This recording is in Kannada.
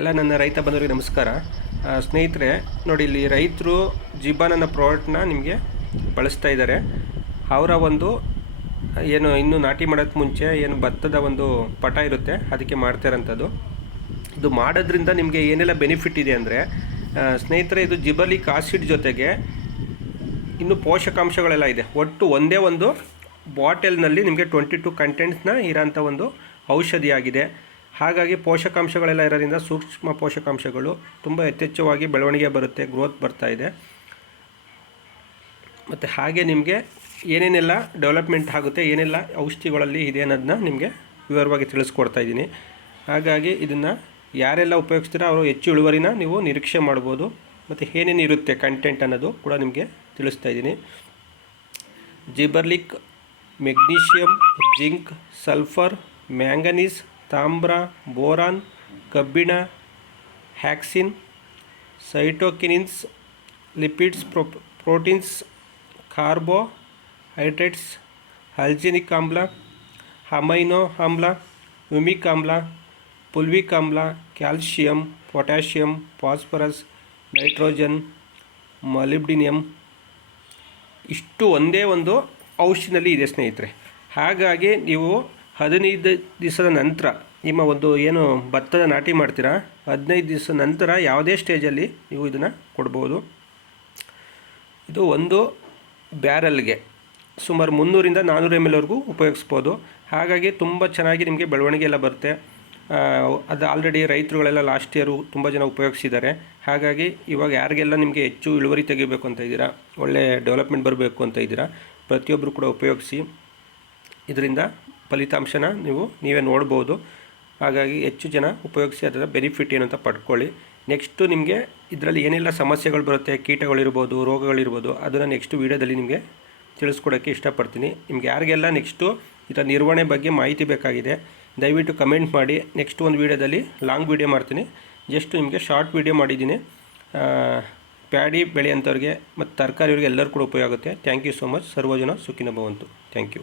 ಎಲ್ಲ ನನ್ನ ರೈತ ಬಂಧುಗಳಿಗೆ ನಮಸ್ಕಾರ. ಸ್ನೇಹಿತರೆ ನೋಡಿ, ಇಲ್ಲಿ ರೈತರು ಜಿಬಾನ್ ಅನ್ನೋ ಪ್ರಾಡಕ್ಟ್ನ ನಿಮಗೆ ಬಳಸ್ತಾ ಇದ್ದಾರೆ. ಅವರ ಒಂದು ಏನು ಇನ್ನೂ ನಾಟಿ ಮಾಡೋಕ್ಕೆ ಮುಂಚೆ ಏನು ಭತ್ತದ ಒಂದು ಪಟ ಇರುತ್ತೆ ಅದಕ್ಕೆ ಮಾಡ್ತಾರಂಥದ್ದು. ಇದು ಮಾಡೋದ್ರಿಂದ ನಿಮಗೆ ಏನೆಲ್ಲ ಬೆನಿಫಿಟ್ ಇದೆ ಅಂದರೆ ಸ್ನೇಹಿತರೆ, ಇದು ಜಿಬಲಿಕ್ ಆಸಿಡ್ ಜೊತೆಗೆ ಇನ್ನು ಪೋಷಕಾಂಶಗಳೆಲ್ಲ ಇದೆ. ಒಟ್ಟು ಒಂದೇ ಒಂದು ಬಾಟಲ್ನಲ್ಲಿ ನಿಮಗೆ 22 ಕಂಟೆಂಟ್ಸ್ನ ಇರೋಂಥ ಒಂದು ಔಷಧಿಯಾಗಿದೆ. ಹಾಗಾಗಿ ಪೋಷಕಾಂಶಗಳೆಲ್ಲ ಇರೋದ್ರಿಂದ ಸೂಕ್ಷ್ಮ ಪೋಷಕಾಂಶಗಳು ತುಂಬ ಯಥೇಚ್ಛವಾಗಿ ಬೆಳವಣಿಗೆ ಬರುತ್ತೆ, ಗ್ರೋತ್ ಬರ್ತಾ ಇದೆ. ಮತ್ತು ಹಾಗೆ ನಿಮಗೆ ಏನೇನೆಲ್ಲ ಡೆವಲಪ್ಮೆಂಟ್ ಆಗುತ್ತೆ, ಏನೆಲ್ಲ ಔಷಧಿಗಳಲ್ಲಿ ಇದೆ ಅನ್ನೋದನ್ನ ನಿಮಗೆ ವಿವರವಾಗಿ ತಿಳಿಸ್ಕೊಡ್ತಾ ಇದ್ದೀನಿ. ಹಾಗಾಗಿ ಇದನ್ನು ಯಾರೆಲ್ಲ ಉಪಯೋಗಿಸ್ತೀರೋ ಅವರು ಹೆಚ್ಚು ಇಳುವರಿನ ನೀವು ನಿರೀಕ್ಷೆ ಮಾಡ್ಬೋದು. ಮತ್ತು ಏನೇನು ಇರುತ್ತೆ ಕಂಟೆಂಟ್ ಅನ್ನೋದು ಕೂಡ ನಿಮಗೆ ತಿಳಿಸ್ತಾ ಇದ್ದೀನಿ. Gibberellic, magnesium, zinc, sulphur, manganese, ತಾಮ್ರ, ಬೋರಾನ್, ಕಬ್ಬಿಣ, ಹ್ಯಾಕ್ಸಿನ್, ಸೈಟೋಕಿನಿನ್ಸ್, ಲಿಪಿಡ್ಸ್, ಪ್ರೋಟೀನ್ಸ್, ಕಾರ್ಬೋಹೈಡ್ರೇಟ್ಸ್, ಆಲ್ಜಿನಿಕ್ ಆಮ್ಲ, ಅಮೈನೋ ಆಮ್ಲ, ಹ್ಯೂಮಿಕ್ ಆಮ್ಲ, ಪುಲ್ವಿಕ್ ಆಮ್ಲ, ಕ್ಯಾಲ್ಶಿಯಂ, ಪೊಟ್ಯಾಷಿಯಂ, ಫಾಸ್ಫರಸ್, ನೈಟ್ರೋಜನ್, ಮಾಲಿಬ್ಡಿನಿಯಮ್ ಇಷ್ಟು ಒಂದೇ ಒಂದು ಔಷಧಿನಲ್ಲಿ ಇದೆ ಸ್ನೇಹಿತರೆ. ಹಾಗಾಗಿ ನೀವು 15 ದಿವಸದ ನಂತರ ನಿಮ್ಮ ಒಂದು ಏನು ಭತ್ತದ ನಾಟಿ ಮಾಡ್ತೀರಾ, 15 ದಿವಸ ನಂತರ ಯಾವುದೇ ಸ್ಟೇಜಲ್ಲಿ ನೀವು ಇದನ್ನು ಕೊಡ್ಬೋದು. ಇದು ಒಂದು ಬ್ಯಾರಲ್ಗೆ ಸುಮಾರು 300 ರಿಂದ 400 ml ವರೆಗೂ ಉಪಯೋಗಿಸ್ಬೋದು. ಹಾಗಾಗಿ ತುಂಬ ಚೆನ್ನಾಗಿ ನಿಮಗೆ ಬೆಳವಣಿಗೆ ಎಲ್ಲ ಬರುತ್ತೆ. ಅದು ಆಲ್ರೆಡಿ ರೈತರುಗಳೆಲ್ಲ ಲಾಸ್ಟ್ ಇಯರು ತುಂಬ ಜನ ಉಪಯೋಗಿಸಿದ್ದಾರೆ. ಹಾಗಾಗಿ ಇವಾಗ ಯಾರಿಗೆಲ್ಲ ನಿಮಗೆ ಹೆಚ್ಚು ಇಳುವರಿ ತೆಗಿಬೇಕು ಅಂತ ಇದ್ದೀರಾ, ಒಳ್ಳೆ ಡೆವಲಪ್ಮೆಂಟ್ ಬರಬೇಕು ಅಂತ ಇದ್ದೀರಾ, ಪ್ರತಿಯೊಬ್ಬರು ಕೂಡ ಉಪಯೋಗಿಸಿ. ಇದರಿಂದ ಫಲಿತಾಂಶನ ನೀವೇ ನೋಡ್ಬೋದು. ಹಾಗಾಗಿ ಹೆಚ್ಚು ಜನ ಉಪಯೋಗಿಸಿ ಅದರ ಬೆನಿಫಿಟ್ ಏನು ಅಂತ ಪಡ್ಕೊಳ್ಳಿ. ನೆಕ್ಸ್ಟು ನಿಮಗೆ ಇದರಲ್ಲಿ ಏನೆಲ್ಲ ಸಮಸ್ಯೆಗಳು ಬರುತ್ತೆ, ಕೀಟಗಳಿರ್ಬೋದು, ರೋಗಗಳಿರ್ಬೋದು, ಅದನ್ನು ನೆಕ್ಸ್ಟ್ ವೀಡಿಯೋದಲ್ಲಿ ನಿಮಗೆ ತಿಳಿಸ್ಕೊಡೋಕ್ಕೆ ಇಷ್ಟಪಡ್ತೀನಿ. ನಿಮ್ಗೆ ಯಾರಿಗೆಲ್ಲ ನೆಕ್ಸ್ಟು ಇದರ ನಿರ್ವಹಣೆ ಬಗ್ಗೆ ಮಾಹಿತಿ ಬೇಕಾಗಿದೆ ದಯವಿಟ್ಟು ಕಮೆಂಟ್ ಮಾಡಿ. ನೆಕ್ಸ್ಟ್ ಒಂದು ವೀಡಿಯೋದಲ್ಲಿ ಲಾಂಗ್ ವೀಡಿಯೋ ಮಾಡ್ತೀನಿ. ಜಸ್ಟ್ ನಿಮಗೆ ಶಾರ್ಟ್ ವೀಡಿಯೋ ಮಾಡಿದ್ದೀನಿ. ಪ್ಯಾಡಿ ಬೆಳೆಯಂಥವ್ರಿಗೆ ಮತ್ತು ತರಕಾರಿಯವ್ರಿಗೆ ಎಲ್ಲರೂ ಕೂಡ ಉಪಯೋಗ ಆಗುತ್ತೆ. Thank you so much. ಸರ್ವಜನ ಸುಖಿನೋ ಭವಂತು. Thank you.